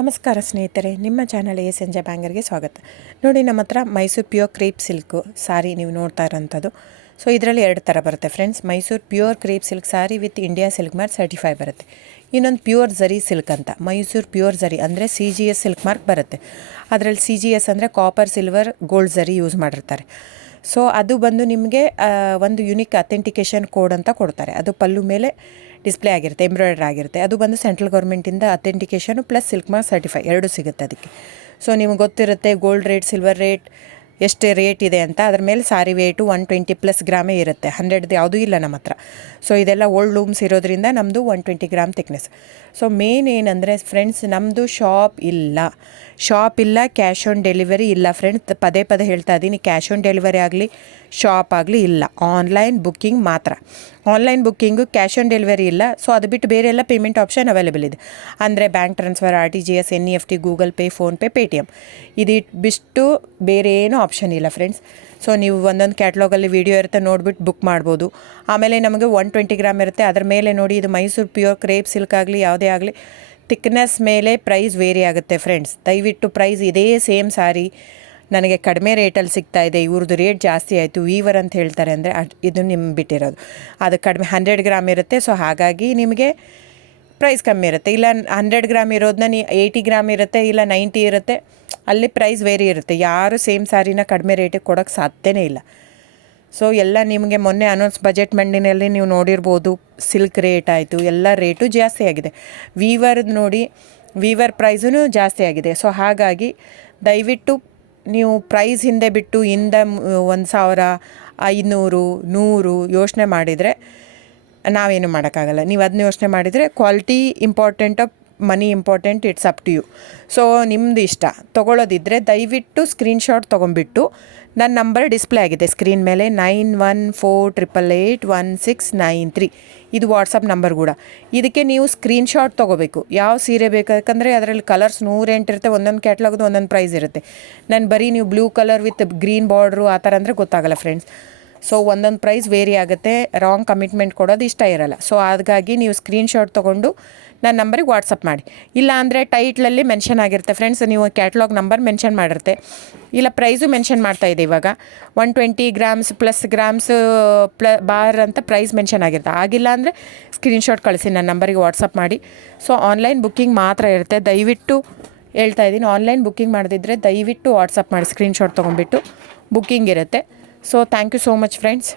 ನಮಸ್ಕಾರ ಸ್ನೇಹಿತರೆ, ನಿಮ್ಮ ಚಾನಲ್ ASNJ ಬ್ಯಾಂಗರ್ಗೆ ಸ್ವಾಗತ. ನೋಡಿ, ನಮ್ಮ ಹತ್ರ ಮೈಸೂರು ಪ್ಯೂರ್ ಕ್ರೇಪ್ ಸಿಲ್ಕ್ ಸಾರಿ ನೀವು ನೋಡ್ತಾ ಇರೋಂಥದ್ದು. ಸೊ ಇದರಲ್ಲಿ ಎರಡು ಥರ ಬರುತ್ತೆ friends. Mysuru pure crepe silk sorry with India silk mark certify ಬರುತ್ತೆ. ಇನ್ನೊಂದು ಪ್ಯೂರ್ ಝರಿ ಸಿಲ್ಕ್ ಅಂತ, ಮೈಸೂರು ಪ್ಯೂರ್ ಝರಿ ಅಂದರೆ CGS ಸಿಲ್ಕ್ ಮಾರ್ಕ್ ಬರುತ್ತೆ. ಅದರಲ್ಲಿ CGS ಅಂದರೆ ಕಾಪರ್, ಸಿಲ್ವರ್, ಗೋಲ್ಡ್ ಝರಿ ಯೂಸ್ ಮಾಡಿರ್ತಾರೆ. ಸೊ ಅದು ಬಂದು ನಿಮಗೆ ಒಂದು ಯುನಿಕ್ ಅಥೆಂಟಿಕೇಷನ್ ಕೋಡ್ ಅಂತ ಕೊಡ್ತಾರೆ. ಅದು ಪಲ್ಲು ಮೇಲೆ ಡಿಸ್ಪ್ಲೇ ಆಗಿರುತ್ತೆ, ಎಂಬ್ರಾಯ್ಡ್ರ್ ಆಗಿರುತ್ತೆ. ಅದು ಬಂದು ಸೆಂಟ್ರಲ್ ಗೌರ್ಮೆಂಟಿಂದ ಅಥೆಂಟಿಕೇಷನು ಪ್ಲಸ್ ಸಿಲ್ಕ್ ಮಾರ್ಕ್ ಸರ್ಟಿಫೈ ಎರಡೂ ಸಿಗುತ್ತೆ ಅದಕ್ಕೆ. ಸೊ ನಿಮಗೆ ಗೊತ್ತಿರುತ್ತೆ ಗೋಲ್ಡ್ ರೇಟ್, ಸಿಲ್ವರ್ ರೇಟ್ ಎಷ್ಟು ರೇಟ್ ಇದೆ ಅಂತ. ಅದ್ರ ಮೇಲೆ ಸಾರಿ ವೇಟು 120+ ಗ್ರಾಮೇ ಇರುತ್ತೆ, 100 ಯಾವುದೂ ಇಲ್ಲ ನಮ್ಮ ಹತ್ರ. ಸೊ ಇದೆಲ್ಲ ಓಲ್ಡ್ ಲೂಮ್ಸ್ ಇರೋದ್ರಿಂದ ನಮ್ಮದು 120 ಗ್ರಾಮ್ ಥಿಕ್ನೆಸ್. ಸೊ ಮೇನ್ ಏನಂದರೆ ಫ್ರೆಂಡ್ಸ್, ನಮ್ಮದು ಶಾಪ್ ಇಲ್ಲ, ಕ್ಯಾಶ್ ಆನ್ ಡೆಲಿವರಿ ಇಲ್ಲ ಫ್ರೆಂಡ್ಸ್. ಪದೇ ಪದೇ ಹೇಳ್ತಾ ಇದ್ದೀನಿ, ಕ್ಯಾಶ್ ಆನ್ ಡೆಲಿವರಿ ಆಗಲಿ, ಶಾಪ್ ಆಗಲಿ ಇಲ್ಲ. ಆನ್ಲೈನ್ ಬುಕ್ಕಿಂಗ್ ಮಾತ್ರ. Online booking, cash on delivery ಇಲ್ಲ. ಸೊ ಅದು ಬಿಟ್ಟು ಬೇರೆ ಎಲ್ಲ ಪೇಮೆಂಟ್ ಆಪ್ಷನ್ ಅವೈಲೇಬಲ್ ಇದೆ. ಅಂದರೆ bank transfer, RTGS, NEFT, Google pay, PhonePe, Paytm. ಇದು ಬಿಟ್ಟು ಬೇರೆ ಏನೂ ಆಪ್ಷನ್ ಇಲ್ಲ ಫ್ರೆಂಡ್ಸ್. ಸೊ ನೀವು ಒಂದೊಂದು ಕ್ಯಾಟ್ಲಾಗಲ್ಲಿ ವೀಡಿಯೋ ಇರುತ್ತೆ, ನೋಡಿಬಿಟ್ಟು ಬುಕ್ ಮಾಡ್ಬೋದು. ಆಮೇಲೆ ನಮಗೆ 120 ಗ್ರಾಮ್ ಇರುತ್ತೆ. ಅದರ ಮೇಲೆ ನೋಡಿ, ಇದು ಮೈಸೂರು ಪ್ಯೂರ್ ಕ್ರೇಪ್ ಸಿಲ್ಕ್ ಆಗಲಿ ಯಾವುದೇ ಆಗಲಿ ಥಿಕ್ನೆಸ್ ಮೇಲೆ ಪ್ರೈಸ್ ವೇರಿ ಆಗುತ್ತೆ ಫ್ರೆಂಡ್ಸ್. ದಯವಿಟ್ಟು ಪ್ರೈಸ್ ಇದೇ ಸೇಮ್ ಸಾರಿ ನನಗೆ ಕಡಿಮೆ ರೇಟಲ್ಲಿ ಸಿಗ್ತಾ ಇದೆ, ಇವ್ರದ್ದು ರೇಟ್ ಜಾಸ್ತಿ ಆಯಿತು ವೀವರ್ ಅಂತ ಹೇಳ್ತಾರೆ ಅಂದರೆ ಇದು ನಿಮ್ಗೆ ಬಿಟ್ಟಿರೋದು. ಅದು ಕಡಿಮೆ 100 ಗ್ರಾಮ್ ಇರುತ್ತೆ. ಸೊ ಹಾಗಾಗಿ ನಿಮಗೆ ಪ್ರೈಸ್ ಕಮ್ಮಿ ಇರುತ್ತೆ. ಇಲ್ಲ 100 ಗ್ರಾಮ್ ಇರೋದನ್ನ 80 ಗ್ರಾಮ್ ಇರುತ್ತೆ, ಇಲ್ಲ 90 ಇರುತ್ತೆ. ಅಲ್ಲಿ ಪ್ರೈಸ್ ವೇರಿ ಇರುತ್ತೆ. ಯಾರು ಸೇಮ್ ಸಾರಿನ ಕಡಿಮೆ ರೇಟಿಗೆ ಕೊಡೋಕ್ಕೆ ಸಾಧ್ಯನೇ ಇಲ್ಲ. ಸೊ ಎಲ್ಲ ನಿಮಗೆ ಮೊನ್ನೆ ಅನೌನ್ಸ್ ಬಜೆಟ್ ಮಂಡಿನಲ್ಲಿ ನೀವು ನೋಡಿರ್ಬೋದು, ಸಿಲ್ಕ್ ರೇಟ್ ಆಯಿತು, ಎಲ್ಲ ರೇಟು ಜಾಸ್ತಿ ಆಗಿದೆ. ವೀವರ್ದು ನೋಡಿ, ವೀವರ್ ಪ್ರೈಸೂ ಜಾಸ್ತಿ ಆಗಿದೆ. ಸೊ ಹಾಗಾಗಿ ದಯವಿಟ್ಟು ನೀವು ಪ್ರೈಸ್ ಹಿಂದೆ ಬಿಟ್ಟು 1,000, 500, 100 ಯೋಚನೆ ಮಾಡಿದರೆ ನಾವೇನು ಮಾಡೋಕ್ಕಾಗಲ್ಲ. ನೀವು ಅದನ್ನ ಯೋಚನೆ ಮಾಡಿದರೆ ಕ್ವಾಲಿಟಿ ಇಂಪಾರ್ಟೆಂಟೋ money important, it's up to you. So ನಿಮ್ಮದು ಇಷ್ಟ. ತೊಗೊಳ್ಳೋದಿದ್ದರೆ ದಯವಿಟ್ಟು ಸ್ಕ್ರೀನ್ಶಾಟ್ ತೊಗೊಂಬಿಟ್ಟು, ನನ್ನ ನಂಬರ್ ಡಿಸ್ಪ್ಲೇ ಆಗಿದೆ ಸ್ಕ್ರೀನ್ ಮೇಲೆ, 9148881693. ಇದು ವಾಟ್ಸಪ್ ನಂಬರ್ ಕೂಡ. ಇದಕ್ಕೆ ನೀವು ಸ್ಕ್ರೀನ್ಶಾಟ್ ತೊಗೋಬೇಕು. ಯಾವ ಸೀರೆ ಬೇಕು, ಯಾಕಂದರೆ ಅದರಲ್ಲಿ ಕಲರ್ಸ್ 108 ಇರುತ್ತೆ. ಒಂದೊಂದು ಕ್ಯಾಟ್ಲಾಗ್ದು ಒಂದೊಂದು ಪ್ರೈಸ್ ಇರುತ್ತೆ. ನಾನು ಬರೀ ನೀವು blue colour with green border ಆ ಥರ ಅಂದರೆ ಗೊತ್ತಾಗಲ್ಲ ಫ್ರೆಂಡ್ಸ್. ಸೊ ಒಂದೊಂದು ಪ್ರೈಸ್ ವೇರಿ ಆಗುತ್ತೆ. ರಾಂಗ್ ಕಮಿಟ್ಮೆಂಟ್ ಕೊಡೋದು ಇಷ್ಟ ಇರಲ್ಲ. ಸೊ ಹಾಗಾಗಿ ನೀವು ಸ್ಕ್ರೀನ್ಶಾಟ್ ತೊಗೊಂಡು ನನ್ನ ನಂಬರಿಗೆ ವಾಟ್ಸಪ್ ಮಾಡಿ. ಇಲ್ಲ ಅಂದರೆ ಟೈಟ್ಲಲ್ಲಿ ಮೆನ್ಷನ್ ಆಗಿರುತ್ತೆ ಫ್ರೆಂಡ್ಸ್, ನೀವು ಕ್ಯಾಟ್ಲಾಗ್ ನಂಬರ್ ಮೆನ್ಷನ್ ಮಾಡಿರುತ್ತೆ. ಇಲ್ಲ ಪ್ರೈಸು ಮೆನ್ಷನ್ ಮಾಡ್ತಾಯಿದೆ ಇವಾಗ, 120 ಗ್ರಾಮ್ಸ್ ಪ್ಲಸ್ ಗ್ರಾಮ್ಸ್ ಬಾರ್ ಅಂತ ಪ್ರೈಸ್ ಮೆನ್ಷನ್ ಆಗಿರುತ್ತೆ. ಆಗಿಲ್ಲ ಅಂದರೆ ಸ್ಕ್ರೀನ್ಶಾಟ್ ಕಳಿಸಿ, ನನ್ನ ನಂಬರಿಗೆ ವಾಟ್ಸಪ್ ಮಾಡಿ. ಸೊ ಆನ್ಲೈನ್ ಬುಕ್ಕಿಂಗ್ ಮಾತ್ರ ಇರುತ್ತೆ. ದಯವಿಟ್ಟು ಹೇಳ್ತಾ ಇದ್ದೀನಿ, ಆನ್ಲೈನ್ ಬುಕ್ಕಿಂಗ್ ಮಾಡದಿದ್ದರೆ ದಯವಿಟ್ಟು ವಾಟ್ಸಪ್ ಮಾಡಿ, ಸ್ಕ್ರೀನ್ಶಾಟ್ ತೊಗೊಂಡ್ಬಿಟ್ಟು ಬುಕ್ಕಿಂಗ್ ಇರುತ್ತೆ. So thank you so much friends.